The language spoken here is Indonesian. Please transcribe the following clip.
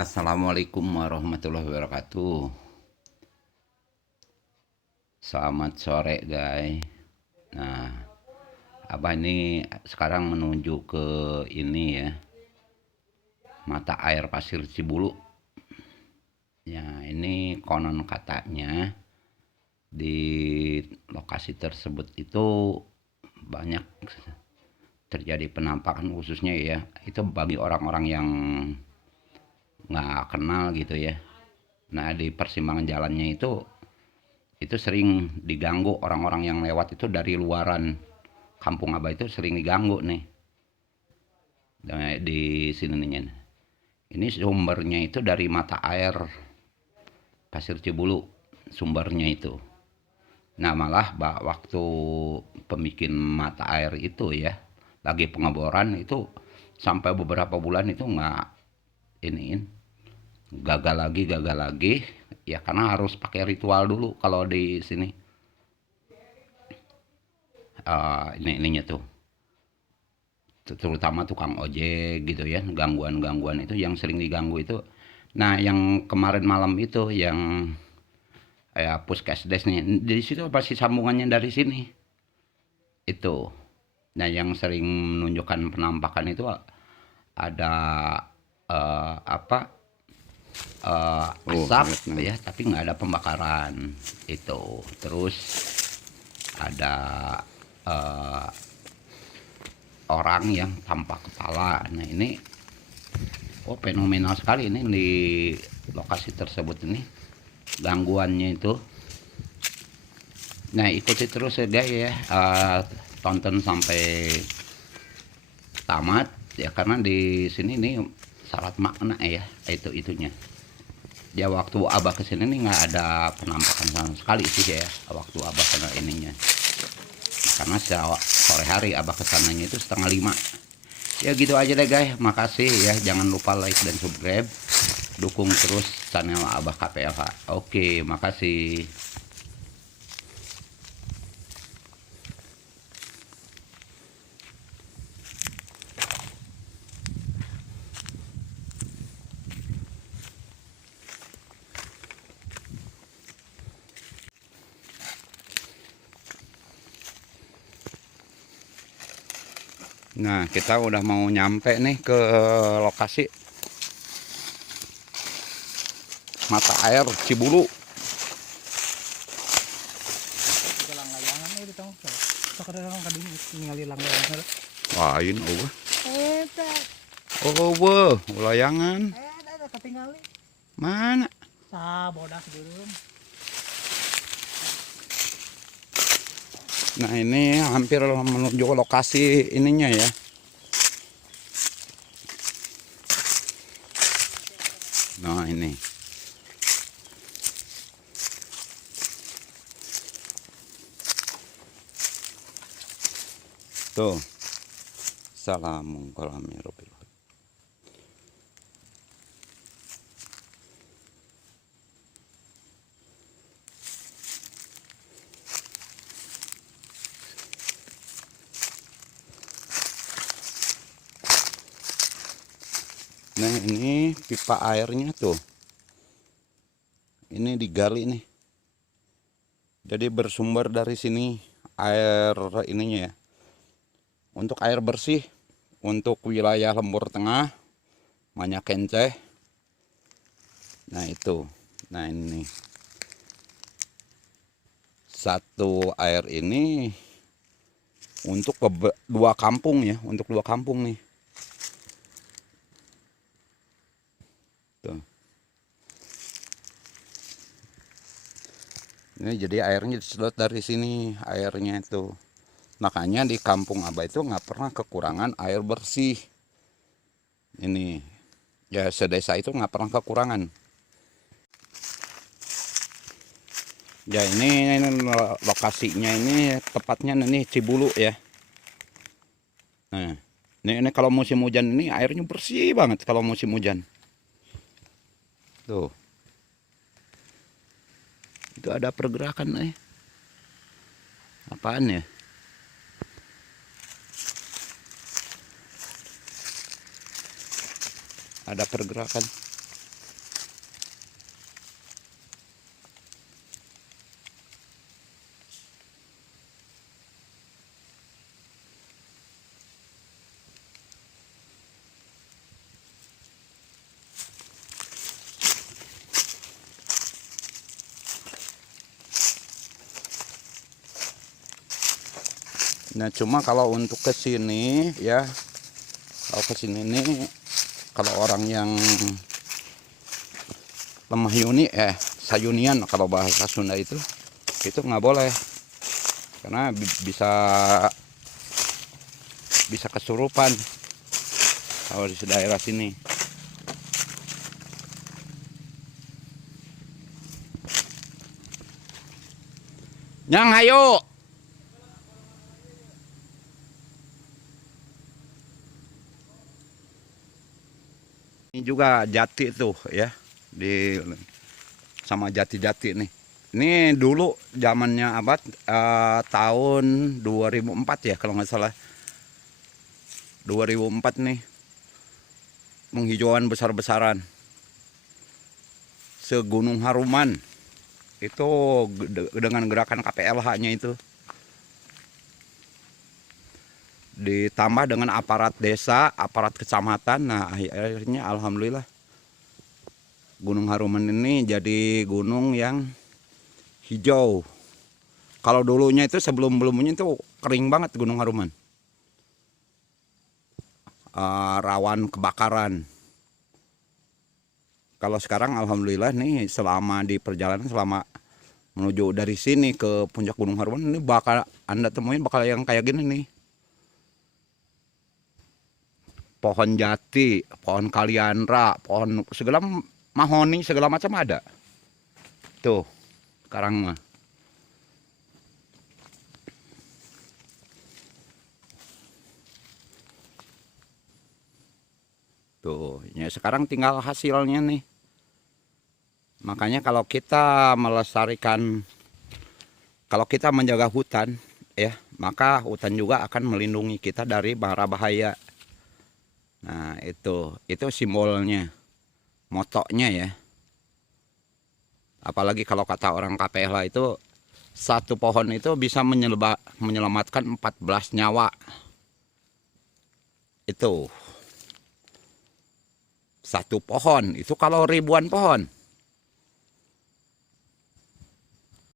Assalamualaikum warahmatullahi wabarakatuh. Selamat sore, guys. Nah, Abah ini sekarang menuju ke ini ya, mata air Pasir Cibulu. Ya, ini konon katanya di lokasi tersebut itu banyak terjadi penampakan khususnya ya. Itu bagi orang-orang yang nggak kenal gitu ya. Nah, di persimpangan jalannya itu sering diganggu orang-orang yang lewat itu dari luaran kampung Abah itu sering diganggu nih. Nah, di sini nih. Ini sumbernya itu dari mata air Pasir Cibulu sumbernya itu. Nah malah waktu pembikin mata air itu ya lagi pengeboran itu sampai beberapa bulan itu nggak iniin gagal lagi ya karena harus pakai ritual dulu kalau di sini ini ininya tuh terutama tukang ojek gitu ya gangguan-gangguan itu yang sering diganggu itu. Nah yang kemarin malam itu yang puskesdesnya di situ pasti sambungannya dari sini itu. Nah yang sering menunjukkan penampakan itu ada apa asap ya tapi nggak ada pembakaran itu. Terus ada eh, orang yang tanpa kepala. Nah ini fenomenal sekali ini di lokasi tersebut ini gangguannya itu. Nah ikuti terus ya guys ya, tonton sampai tamat ya karena di sini nih syarat makna ya itunya. Ya waktu abah kesini nih nggak ada penampakan sama sekali sih ya waktu abah kena ininya. Karena sore hari abah kesananya itu 4:30. Ya gitu aja deh guys, makasih ya, jangan lupa like dan subscribe, dukung terus channel abah KPLH. Oke, makasih. Nah kita udah mau nyampe nih ke lokasi mata air Cibulu. Lain oh layangan mana nah ini hampir menuju ke lokasi ininya ya. Nah ini tuh Assalamualaikum. Nah ini pipa airnya tuh ini digali nih, jadi bersumber dari sini air ininya ya untuk air bersih untuk wilayah Lembur Tengah, Manya Kenceh. Nah itu, nah ini satu air ini untuk dua kampung ya, untuk dua kampung nih. Tuh. Ini jadi airnya disedot dari sini airnya itu. Makanya di kampung Abah itu nggak pernah kekurangan air bersih. Ini ya sedesa itu nggak pernah kekurangan. Ya ini lokasinya ini tepatnya nih Cibulu ya. Nah ini kalau musim hujan ini airnya bersih banget kalau musim hujan. Tuh. Itu ada pergerakan apaan ya? Ada pergerakan. Nah, cuma kalau untuk ke sini ya, kalau ke sini nih, kalau orang yang lemah sayunian kalau bahasa Sunda itu nggak boleh, karena bisa kesurupan kalau di daerah sini. Nyang, hayo. Ini juga jati tuh ya, sama jati-jati nih. Ini dulu zamannya abad tahun 2004 ya kalau nggak salah. 2004 nih, penghijauan besar-besaran segunung Haruman itu dengan gerakan KPLH-nya itu, ditambah dengan aparat desa, aparat kecamatan. Nah, akhirnya alhamdulillah Gunung Haruman ini jadi gunung yang hijau. Kalau dulunya itu sebelum-belumnya itu kering banget Gunung Haruman, rawan kebakaran. Kalau sekarang alhamdulillah nih, selama di perjalanan, selama menuju dari sini ke puncak Gunung Haruman, ini bakal Anda temuin bakal yang kayak gini nih. Pohon jati, pohon kaliandra, pohon segala mahoni, segala macam ada. Tuh, sekarang mah. Tuh, ya sekarang tinggal hasilnya nih. Makanya kalau kita melestarikan, kalau kita menjaga hutan, ya, maka hutan juga akan melindungi kita dari mara bahaya. Nah, itu simbolnya, motonya ya. Apalagi kalau kata orang KPLH itu, satu pohon itu bisa menyelamatkan 14 nyawa. Itu satu pohon, itu kalau ribuan pohon.